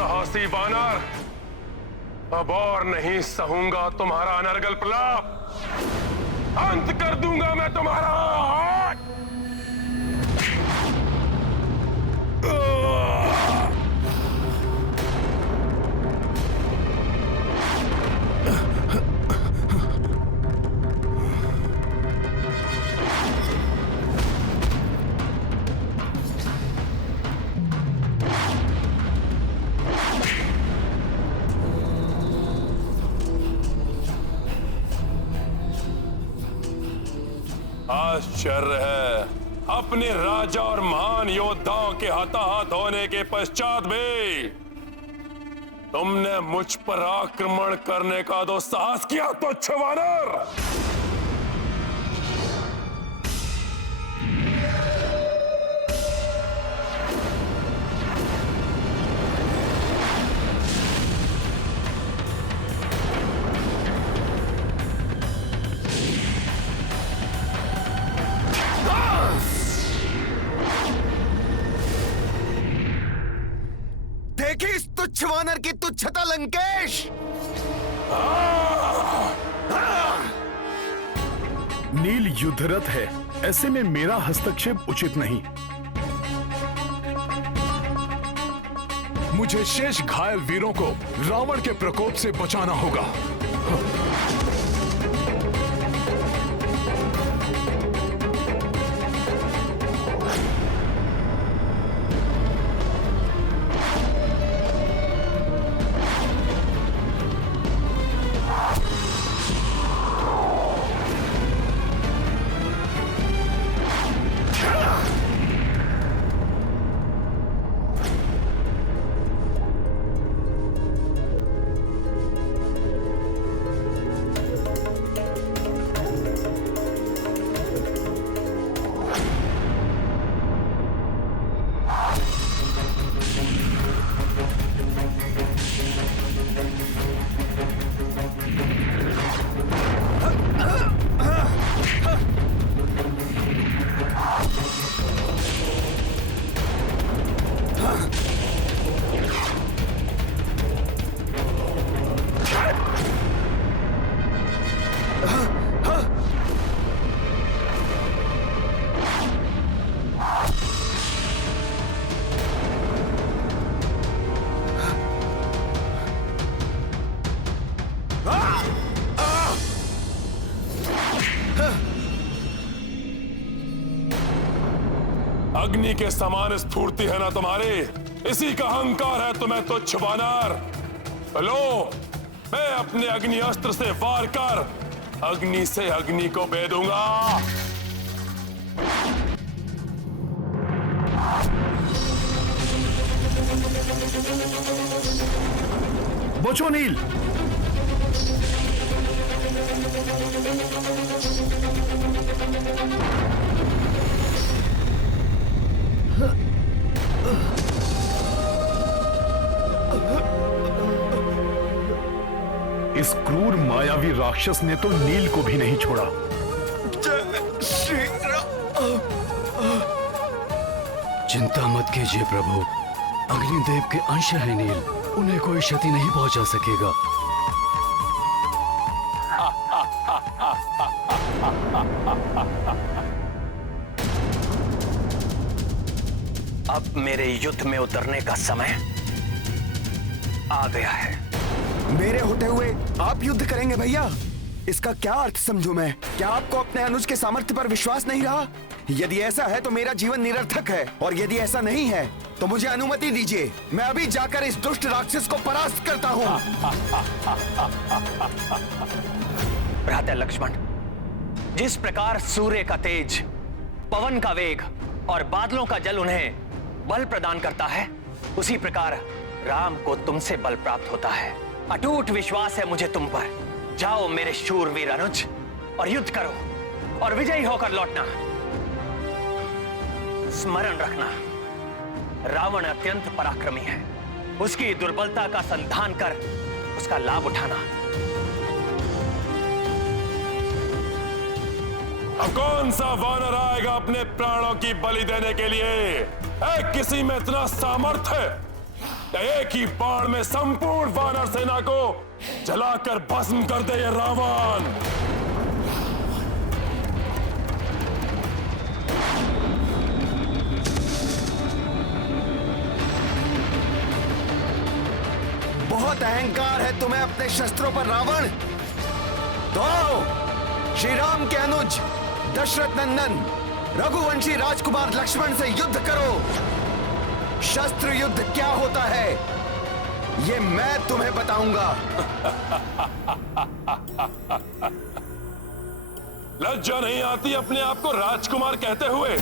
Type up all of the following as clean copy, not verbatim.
साहसी वानर, अब और नहीं सहूंगा तुम्हारा अनर्गल प्रलाप। अंत कर दूंगा मैं तुम्हारा। आश्चर्य है, अपने राजा और महान योद्धाओं के हताहत होने के पश्चात भी तुमने मुझ पर आक्रमण करने का दुस्साहस किया, तुच्छ वानर। देखी इस तुच्छ वानर की तुच्छता लंकेश। नील युद्धरत है, ऐसे में मेरा हस्तक्षेप उचित नहीं। मुझे शेष घायल वीरों को रावण के प्रकोप से बचाना होगा। अग्नि के समान स्फूर्ति है ना तुम्हारी, इसी का अहंकार है तुम्हें तुच्छ वानर। लो, मैं अपने अग्नि अस्त्र से वार कर अग्नि से अग्नि को भेदूंगा। बचो नील। इस क्रूर मायावी राक्षस ने तो नील को भी नहीं छोड़ा। चिंता मत कीजिए प्रभु, अग्निदेव के अंश है नील, उन्हें कोई क्षति नहीं पहुंचा सकेगा। अब मेरे युद्ध में उतरने का समय आ गया है। मेरे होते हुए आप युद्ध करेंगे भैया? इसका क्या अर्थ समझूं मैं? क्या आपको अपने अनुज के सामर्थ्य पर विश्वास नहीं रहा? यदि ऐसा है तो मेरा जीवन निरर्थक है, और यदि ऐसा नहीं है तो मुझे अनुमति दीजिए, मैं अभी जाकर इस दुष्ट राक्षस को परास्त करता हूँ। भ्राता लक्ष्मण, जिस प्रकार सूर्य का तेज, पवन का वेग और बादलों का जल उन्हें बल प्रदान करता है, उसी प्रकार राम को तुमसे बल प्राप्त होता है। अटूट विश्वास है मुझे तुम पर। जाओ मेरे शूरवीर अनुज, और युद्ध करो और विजयी होकर लौटना। स्मरण रखना, रावण अत्यंत पराक्रमी है। उसकी दुर्बलता का संधान कर उसका लाभ उठाना। अब कौन सा वानर आएगा अपने प्राणों की बलि देने के लिए? किसी में इतना सामर्थ्य या एक ही बाण में संपूर्ण वानर सेना को जलाकर भस्म कर दे ये रावण। बहुत अहंकार है तुम्हें अपने शस्त्रों पर रावण। तो श्री राम के अनुज दशरथ नंदन रघुवंशी राजकुमार लक्ष्मण से युद्ध करो। शस्त्र युद्ध क्या होता है ये मैं तुम्हें बताऊंगा। लज्जा नहीं आती अपने आप को राजकुमार कहते हुए?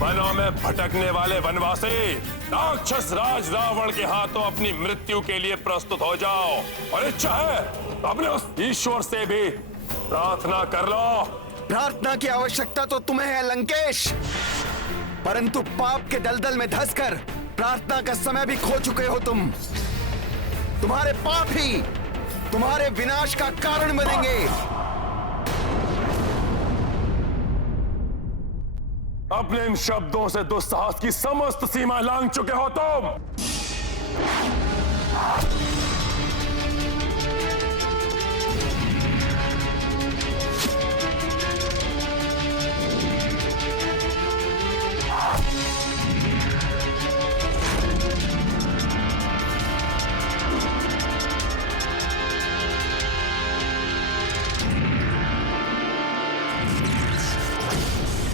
वनों में भटकने वाले वनवासी, राक्षस राज रावण के हाथों अपनी मृत्यु के लिए प्रस्तुत हो जाओ, और इच्छा है तो अपने उस ईश्वर से भी प्रार्थना कर लो। प्रार्थना की आवश्यकता तो तुम्हें है लंकेश, परंतु पाप के दलदल में धंसकर प्रार्थना का समय भी खो चुके हो तुम। तुम्हारे पाप ही तुम्हारे विनाश का कारण बनेंगे। अपने इन शब्दों से दुस्साहस की समस्त सीमा लांघ चुके हो तुम।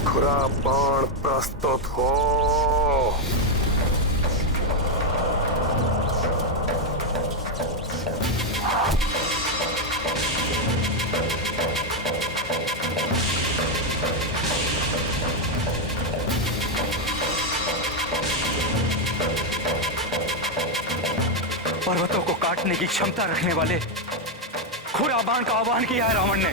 खुरा बाण प्रस्तुत हो। पर्वतों को काटने की क्षमता रखने वाले खुरा बाण का आह्वान किया है रावण ने।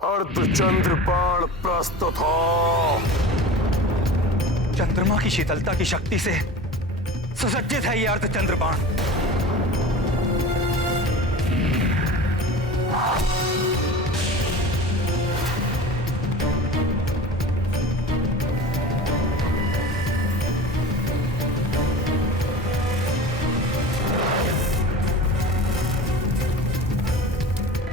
अर्धचंद्र बाण प्रस्तुत हो। चंद्रमा की शीतलता की शक्ति से सुसज्जित है यह अर्धचंद्र बाण।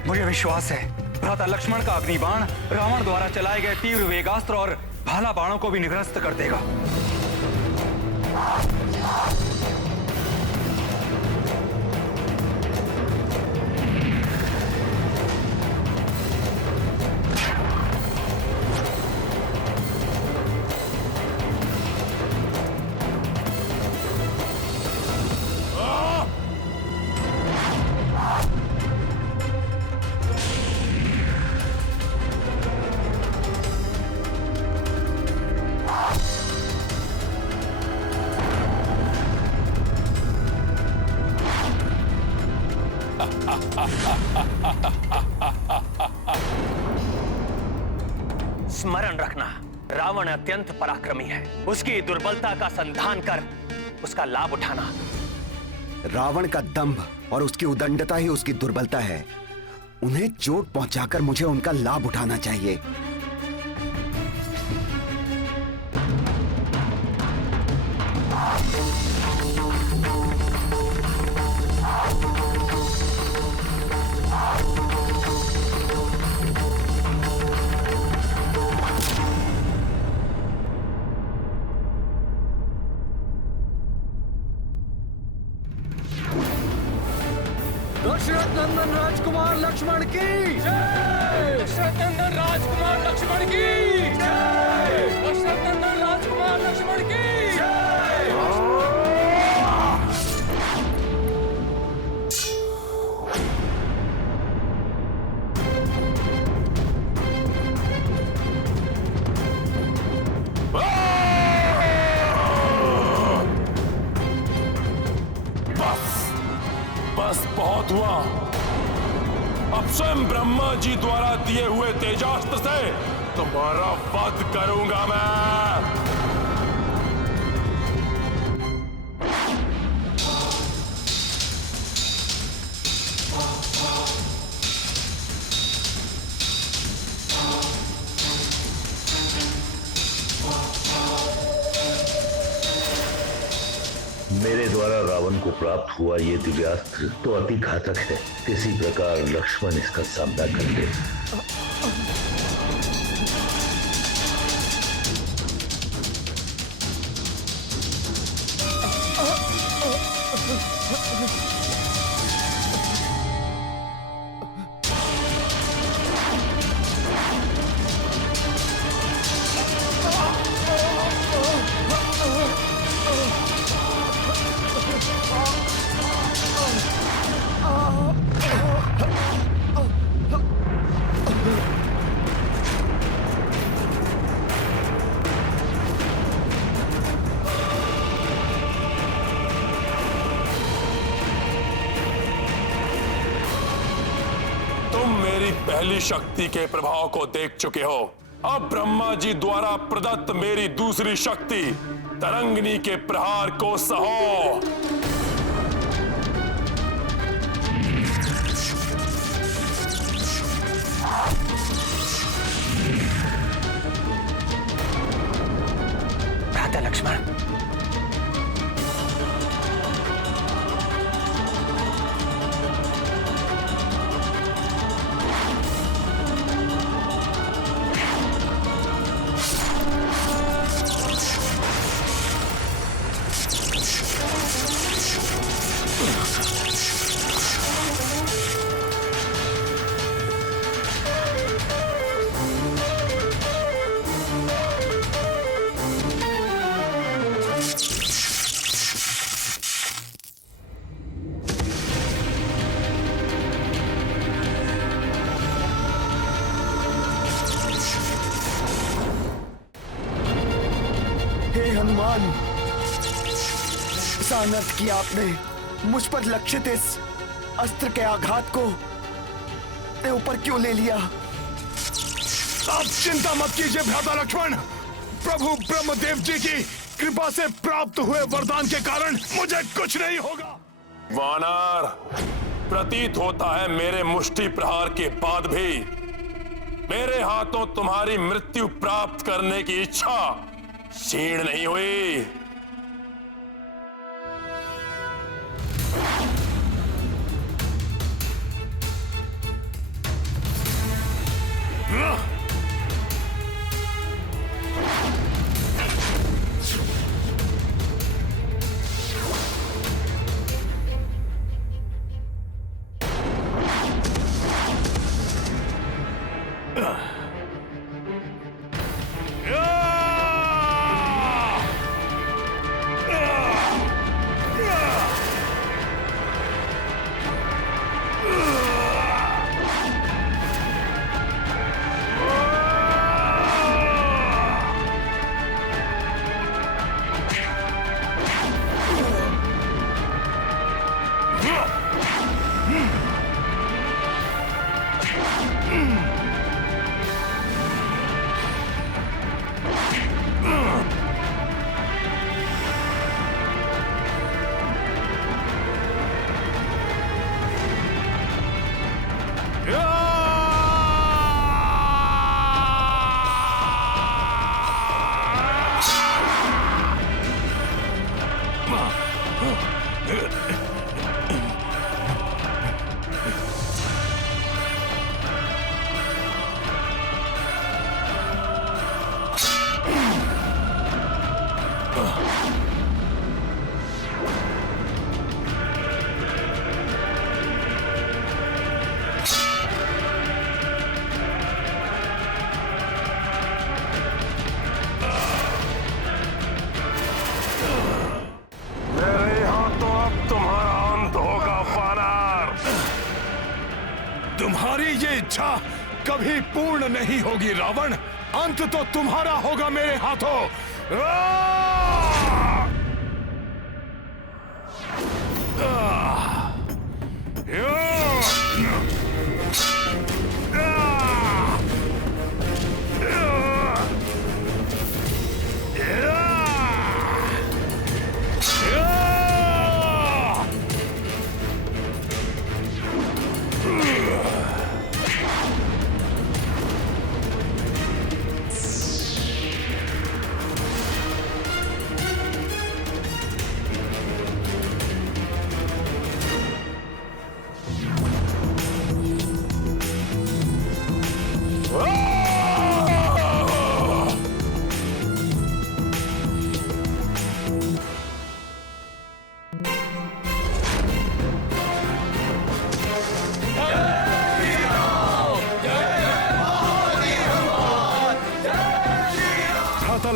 मुझे विश्वास है भ्राता लक्ष्मण का अग्निबाण रावण द्वारा चलाए गए तीव्र वेगास्त्र और भाला बाणों को भी निरस्त कर देगा। स्मरण रखना, रावण अत्यंत पराक्रमी है। उसकी दुर्बलता का संधान कर उसका लाभ उठाना। रावण का दंभ और उसकी उदंडता ही उसकी दुर्बलता है। उन्हें चोट पहुंचाकर मुझे उनका लाभ उठाना चाहिए। दशरथ नंदन राजकुमार लक्ष्मण की जय। दशरथ नंदन राजकुमार लक्ष्मण की जय। दशरथ नंदन राजकुमार लक्ष्मण की अब स्वयं ब्रह्मा जी द्वारा दिए हुए तेजास्त्र से तुम्हारा वध करूंगा मैं। मेरे द्वारा रावण को प्राप्त हुआ ये दिव्यास्त्र तो अति घातक है। किसी प्रकार लक्ष्मण इसका सामना कर ले। पहली शक्ति के प्रभाव को देख चुके हो। अब ब्रह्मा जी द्वारा प्रदत्त मेरी दूसरी शक्ति तरंगिनी के प्रहार को सहो। भ्राता लक्ष्मण, हनुमान, ऐसा अनर्थ किया आपने। मुझ पर लक्षित इस अस्त्र के आघात को अपने ऊपर क्यों ले लिया? आप चिंता मत कीजिए भ्राता लक्ष्मण। प्रभु ब्रह्मदेव जी की कृपा से प्राप्त हुए वरदान के कारण मुझे कुछ नहीं होगा। वानर, प्रतीत होता है मेरे मुष्टि प्रहार के बाद भी मेरे हाथों तुम्हारी मृत्यु प्राप्त करने की इच्छा क्षीण नहीं हुई। तुम्हारी ये इच्छा कभी पूर्ण नहीं होगी रावण। अंत तो तुम्हारा होगा मेरे हाथों।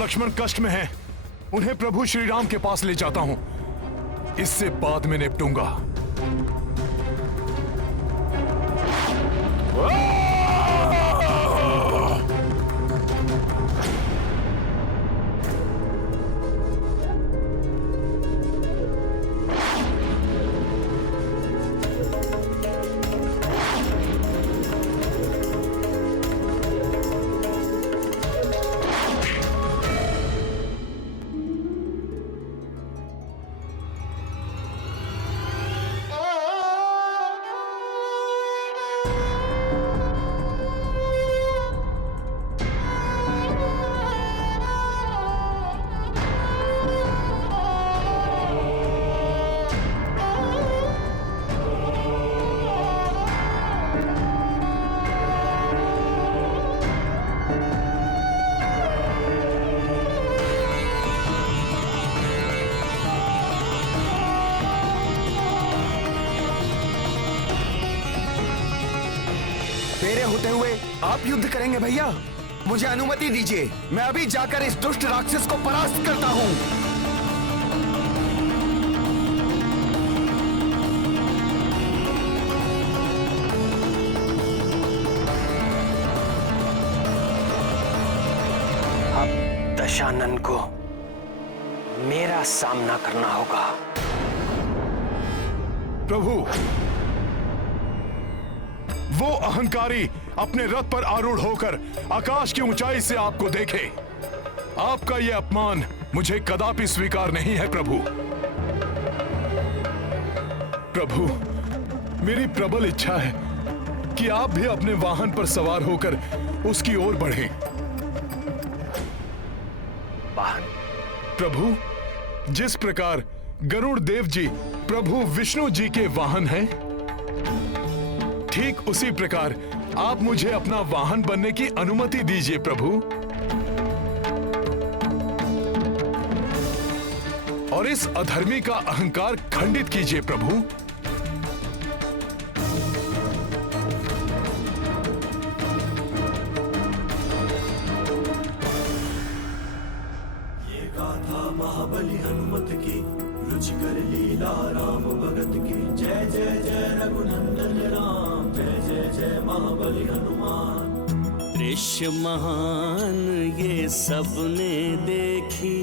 लक्ष्मण कष्ट में हैं, उन्हें प्रभु श्री राम के पास ले जाता हूं। इससे बाद में निपटूंगा। मेरे होते हुए आप युद्ध करेंगे भैया? मुझे अनुमति दीजिए, मैं अभी जाकर इस दुष्ट राक्षस को परास्त करता हूँ। अब दशानन को मेरा सामना करना होगा। प्रभु, वो अहंकारी अपने रथ पर आरूढ़ होकर आकाश की ऊंचाई से आपको देखे। आपका यह अपमान मुझे कदापि स्वीकार नहीं है प्रभु। प्रभु, मेरी प्रबल इच्छा है कि आप भी अपने वाहन पर सवार होकर उसकी ओर बढ़ें। वाहन? प्रभु, जिस प्रकार गरुड़ देव जी प्रभु विष्णु जी के वाहन हैं, ठीक उसी प्रकार आप मुझे अपना वाहन बनने की अनुमति दीजिए प्रभु। और इस अधर्मी का अहंकार खंडित कीजिए प्रभु। ये गाथा महाबली हनुमत की, रुचिकर लीला राम भगत की। जय जय जय रघुनंदन राम, जय जय जय महाबली हनुमान। दृश्य महान ये सबने देखी,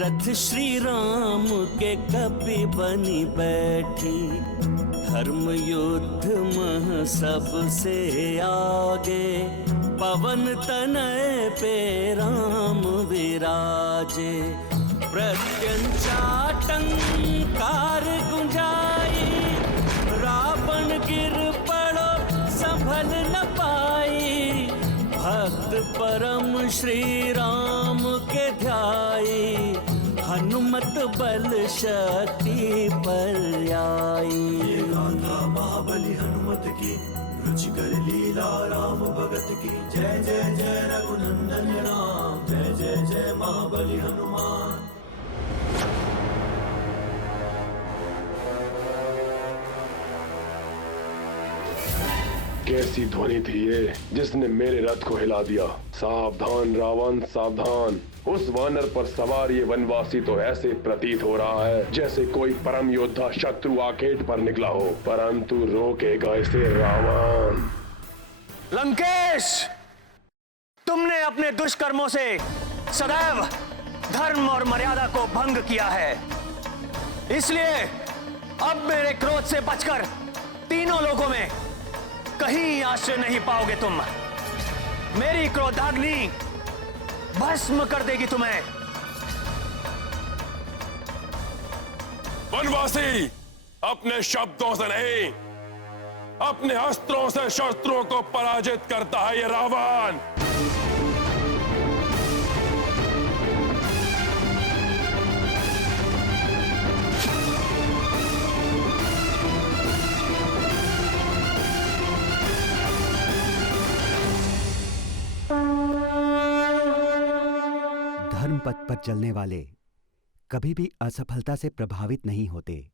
रथ श्री राम के कपि बनी बैठी। धर्म युद्ध मह सबसे आगे, पवन तनय पे राम विराजे। प्रत्यंचाटंकार गुंजाई, रावण गिर पड़ो संभल न पाई। भक्त परम श्री राम के ध्याई, हनुमत बल शक्ति पर आई। ये गाथा महाबली हनुमत की, रुचिकर लीला राम भगत की। जय जय जय रघुनंदन राम, जय जय जय महाबली हनुमान। कैसी ध्वनि थी ये जिसने मेरे रथ को हिला दिया। सावधान रावण सावधान, उस वानर पर सवार ये वनवासी तो ऐसे प्रतीत हो रहा है जैसे कोई परम योद्धा शत्रु आखेट पर निकला हो, परंतु रोकेगा इसे रावण। लंकेश, तुमने अपने दुष्कर्मों से सदैव धर्म और मर्यादा को भंग किया है। इसलिए अब मेरे क्रोध से बचकर तीनों लोगों में कहीं आश्रय नहीं पाओगे तुम। मेरी क्रोधाग्नि भस्म कर देगी तुम्हें। वनवासी, अपने शब्दों से नहीं, अपने अस्त्रों से शत्रुओं को पराजित करता है ये रावण। धर्म पथ पर चलने वाले कभी भी असफलता से प्रभावित नहीं होते।